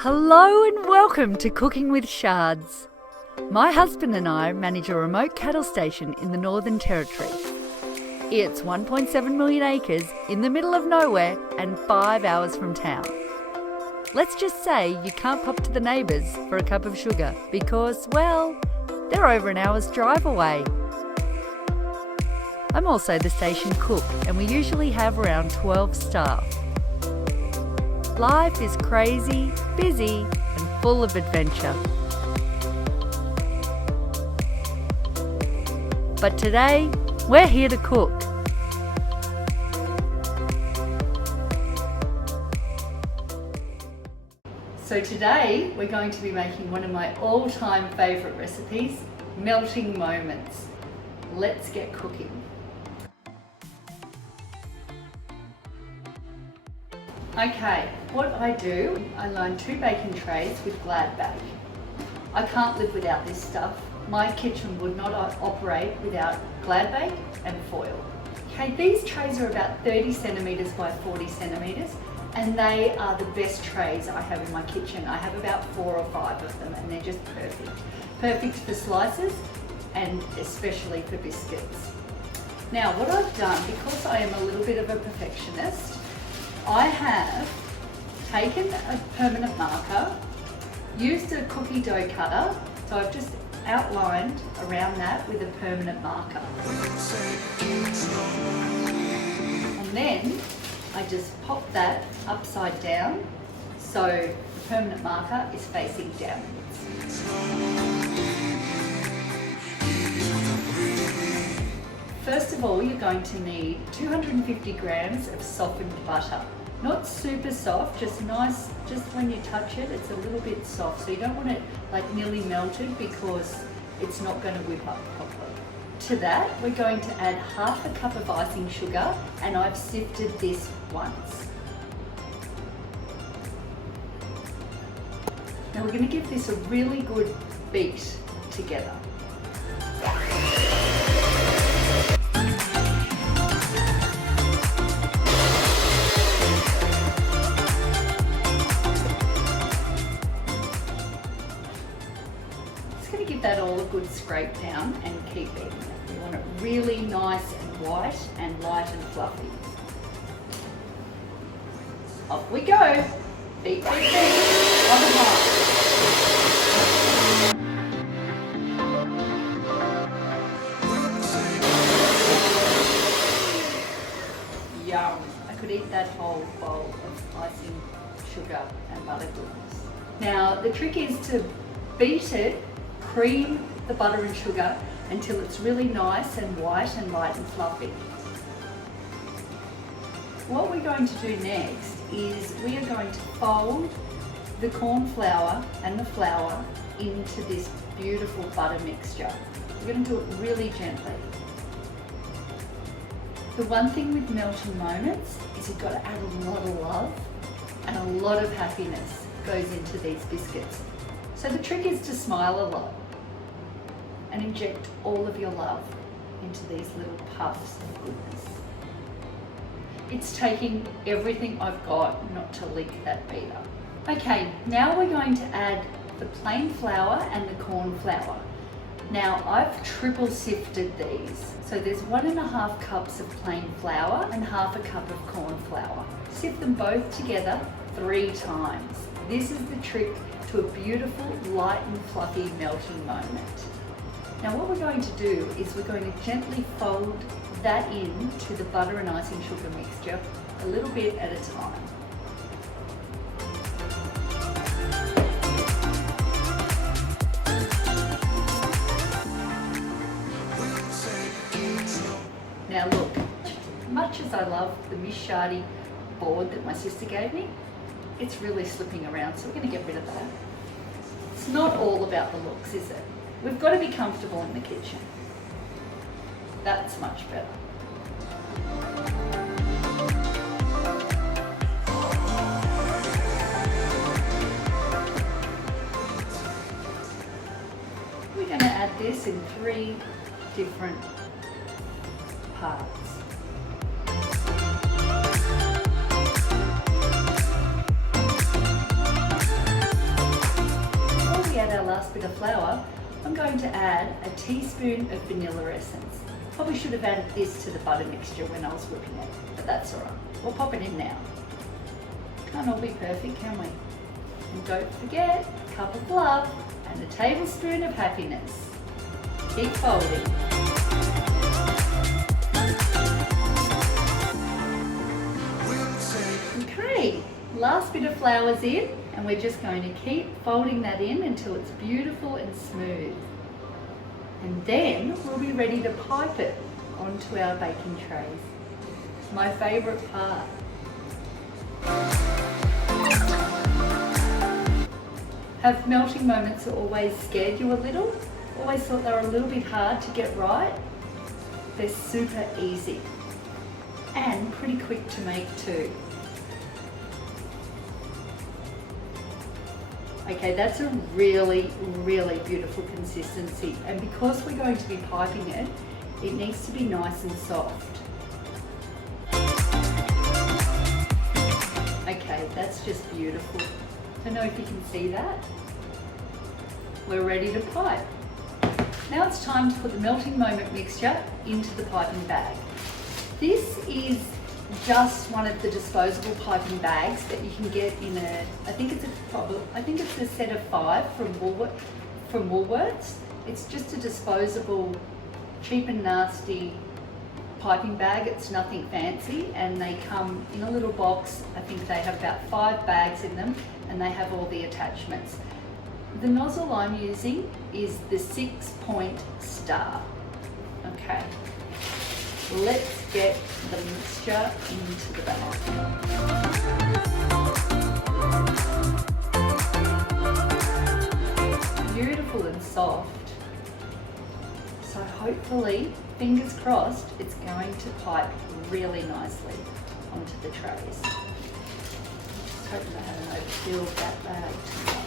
Hello and welcome to Cooking with Shards. My husband and I manage a remote cattle station in the Northern Territory. It's 1.7 million acres in the middle of nowhere and 5 hours from town. Let's just say you can't pop to the neighbours for a cup of sugar because, well, they're over an hour's drive away. I'm also the station cook and we usually have around 12 staff. Life is crazy, busy, and full of adventure. But today, we're here to cook. So today, we're going to be making one of my all-time favourite recipes, melting moments. Let's get cooking. Okay, what I do, I line 2 baking trays with glad bake. I can't live without this stuff. My kitchen would not operate without glad bake and foil. Okay, these trays are about 30 centimetres by 40 centimetres and they are the best trays I have in my kitchen. I have about 4 or 5 of them and they're just perfect. Perfect for slices and especially for biscuits. Now what I've done, because I am a little bit of a perfectionist, I have taken a permanent marker, used a cookie dough cutter, so I've just outlined around that with a permanent marker. And then I just pop that upside down so the permanent marker is facing downwards. First of all, you're going to need 250 grams of softened butter. Not super soft, just nice, just when you touch it, it's a little bit soft. So you don't want it like nearly melted because it's not going to whip up properly. To that, we're going to add half a cup of icing sugar and I've sifted this once. Now we're going to give this a really good beat together. Give that all a good scrape down and keep eating it. You want it really nice and white and light and fluffy. Off we go. Beat, beat, beat. On the high. Yum. I could eat that whole bowl of icing, sugar and butter goodness. Now the trick is to beat it, cream the butter and sugar until it's really nice and white and light and fluffy. What we're going to do next is we are going to fold the corn flour and the flour into this beautiful butter mixture. We're going to do it really gently. The one thing with melting moments is you've got to add a lot of love and a lot of happiness goes into these biscuits. So the trick is to smile a lot and inject all of your love into these little puffs of goodness. It's taking everything I've got not to leak that beater. Okay, now we're going to add the plain flour and the corn flour. Now I've triple sifted these. So there's 1.5 cups of plain flour and half a cup of corn flour. Sift them both together 3 times. This is the trick to a beautiful, light and fluffy melting moment. Now what we're going to do is we're going to gently fold that in to the butter and icing sugar mixture a little bit at a time. Now look, much as I love the Miss Shardy board that my sister gave me, it's really slipping around, so we're going to get rid of that. It's not all about the looks, is it? We've got to be comfortable in the kitchen. That's much better. We're going to add this in 3 different parts. last bit of flour, I'm going to add a teaspoon of vanilla essence. Probably should have added this to the butter mixture when I was whipping it, but that's all right. We'll pop it in now. Can't all be perfect, can we? And don't forget, a cup of love and a tablespoon of happiness. Keep folding. Okay, last bit of flour's in, and we're just going to keep folding that in until it's beautiful and smooth. And then we'll be ready to pipe it onto our baking trays. My favourite part. Have melting moments always scared you a little? Always thought they were a little bit hard to get right? They're super easy and pretty quick to make too. Okay, that's a really, really beautiful consistency. And because we're going to be piping it, it needs to be nice and soft. Okay, that's just beautiful. I don't know if you can see that. We're ready to pipe. Now it's time to put the melting moment mixture into the piping bag. This is just one of the disposable piping bags that you can get in a, I think it's a set of 5 from Woolworths. It's just a disposable, cheap and nasty piping bag. It's nothing fancy, and they come in a little box. I think they have about 5 bags in them, and they have all the attachments. The nozzle I'm using is the 6-point star. Okay. Let's get the mixture into the bag. Beautiful and soft. So hopefully, fingers crossed, it's going to pipe really nicely onto the trays. Just hoping I haven't overfilled that bag too much.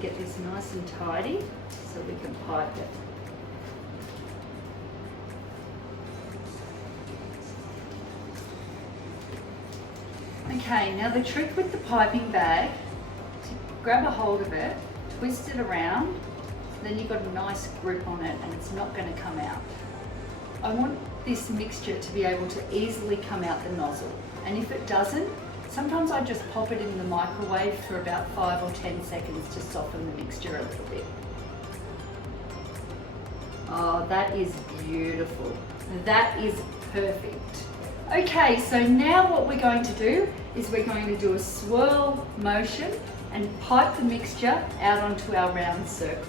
Get this nice and tidy so we can pipe it. Okay, now the trick with the piping bag, to grab a hold of it, twist it around, then you've got a nice grip on it and it's not going to come out. I want this mixture to be able to easily come out the nozzle, and if it doesn't, sometimes I just pop it in the microwave for about 5 or 10 seconds to soften the mixture a little bit. Oh, that is beautiful. That is perfect. Okay, so now what we're going to do is we're going to do a swirl motion and pipe the mixture out onto our round circles.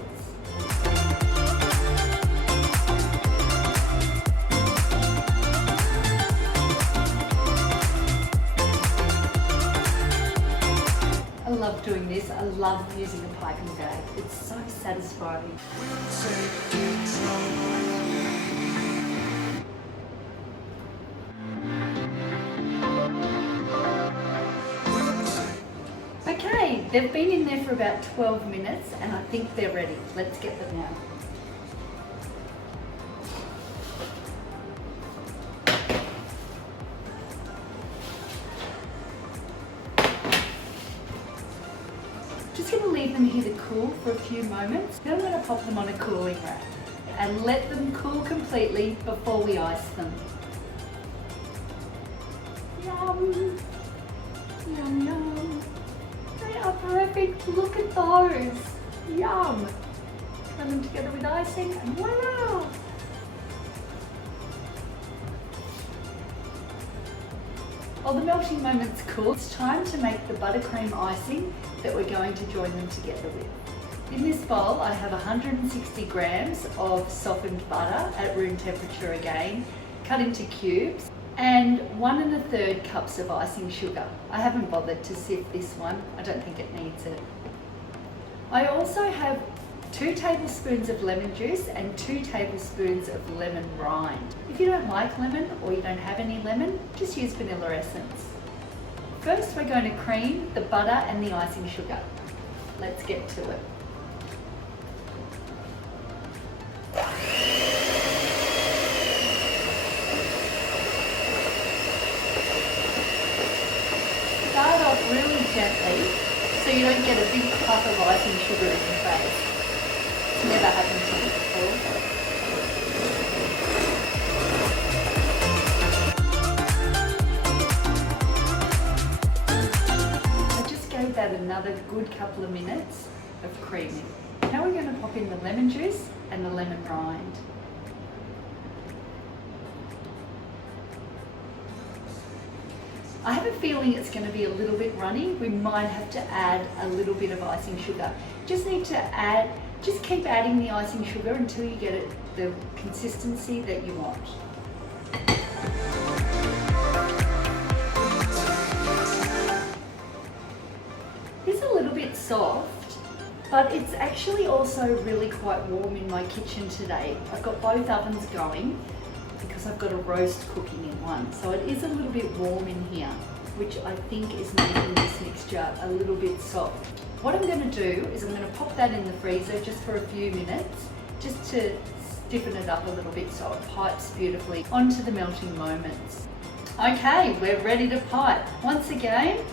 I love doing this. I love using a piping bag. It's so satisfying. Okay, they've been in there for about 12 minutes and I think they're ready. Let's get them out. Just going to leave them here to cool for a few moments. Then I'm going to pop them on a cooling rack and let them cool completely before we ice them. Yum! Yum, yum. They are perfect. Look at those. Yum! Put them together with icing and voila! While the melting moment's cool, it's time to make the buttercream icing that we're going to join them together with. In this bowl, I have 160 grams of softened butter at room temperature again, cut into cubes, and 1 1/3 cups of icing sugar. I haven't bothered to sift this one. I don't think it needs it. I also have 2 tablespoons of lemon juice and 2 tablespoons of lemon rind. If you don't like lemon or you don't have any lemon, just use vanilla essence. First, we're going to cream the butter and the icing sugar. Let's get to it. don't get a big puff of icing sugar in your face. It's never happened to me before. I just gave that another good couple of minutes of creaming. Now we're going to pop in the lemon juice and the lemon rind. I have a feeling it's going to be a little bit runny. We might have to add a little bit of icing sugar. Just keep adding the icing sugar until you get the consistency that you want. It's a little bit soft, but it's actually also really quite warm in my kitchen today. I've got both ovens going because I've got a roast cooking in one. So it is a little bit warm in here, which I think is making this mixture a little bit soft. What I'm going to do is I'm going to pop that in the freezer just for a few minutes, just to stiffen it up a little bit so it pipes beautifully onto the melting moments. Okay, we're ready to pipe. Once again,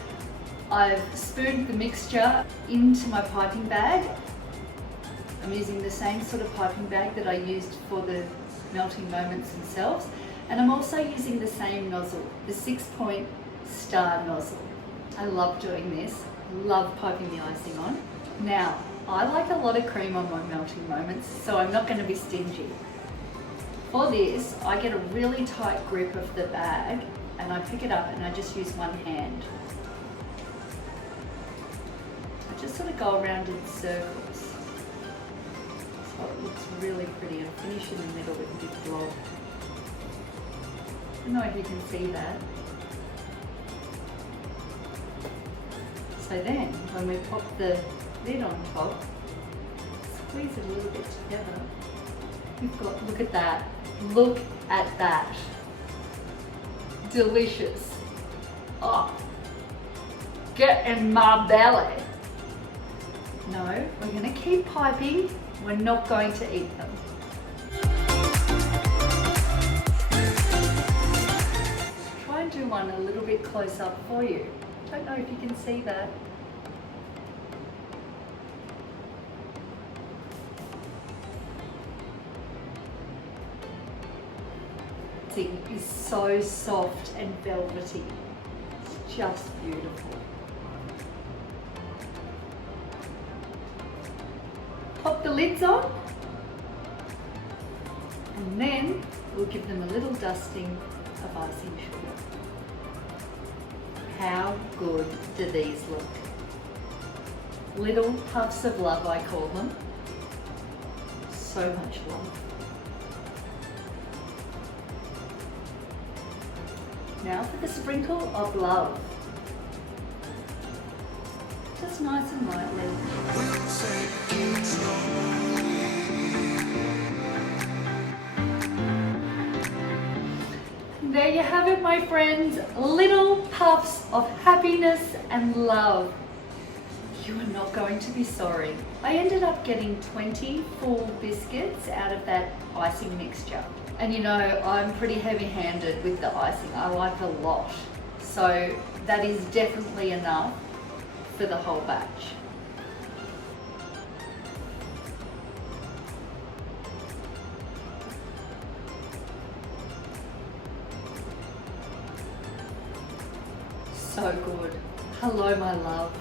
I've spooned the mixture into my piping bag. I'm using the same sort of piping bag that I used for the melting moments themselves, and I'm also using the same nozzle, the 6-point star nozzle. I love doing this, love piping the icing on. Now, I like a lot of cream on my melting moments, so I'm not going to be stingy. For this, I get a really tight grip of the bag and I pick it up and I just use one hand. I just sort of go around in circles. So it looks really pretty, and finish in the middle with a big blob. I don't know if you can see that. So then, when we pop the lid on top, squeeze it a little bit together. We've got, look at that. Look at that. Delicious. Oh, get in my belly. No, we're going to keep piping. We're not going to eat them. Try and do one a little bit close up for you. Don't know if you can see that. It is so soft and velvety. It's just beautiful. Pop the lids on, and then we'll give them a little dusting of icing sugar. How good do these look? Little puffs of love, I call them. So much love. Now for the sprinkle of love. Just nice and lightly. There you have it, my friends. Little puffs of happiness and love. You are not going to be sorry. I ended up getting 20 full biscuits out of that icing mixture. And you know, I'm pretty heavy-handed with the icing. I like a lot. So that is definitely enough for the whole batch. So good. Hello, my love.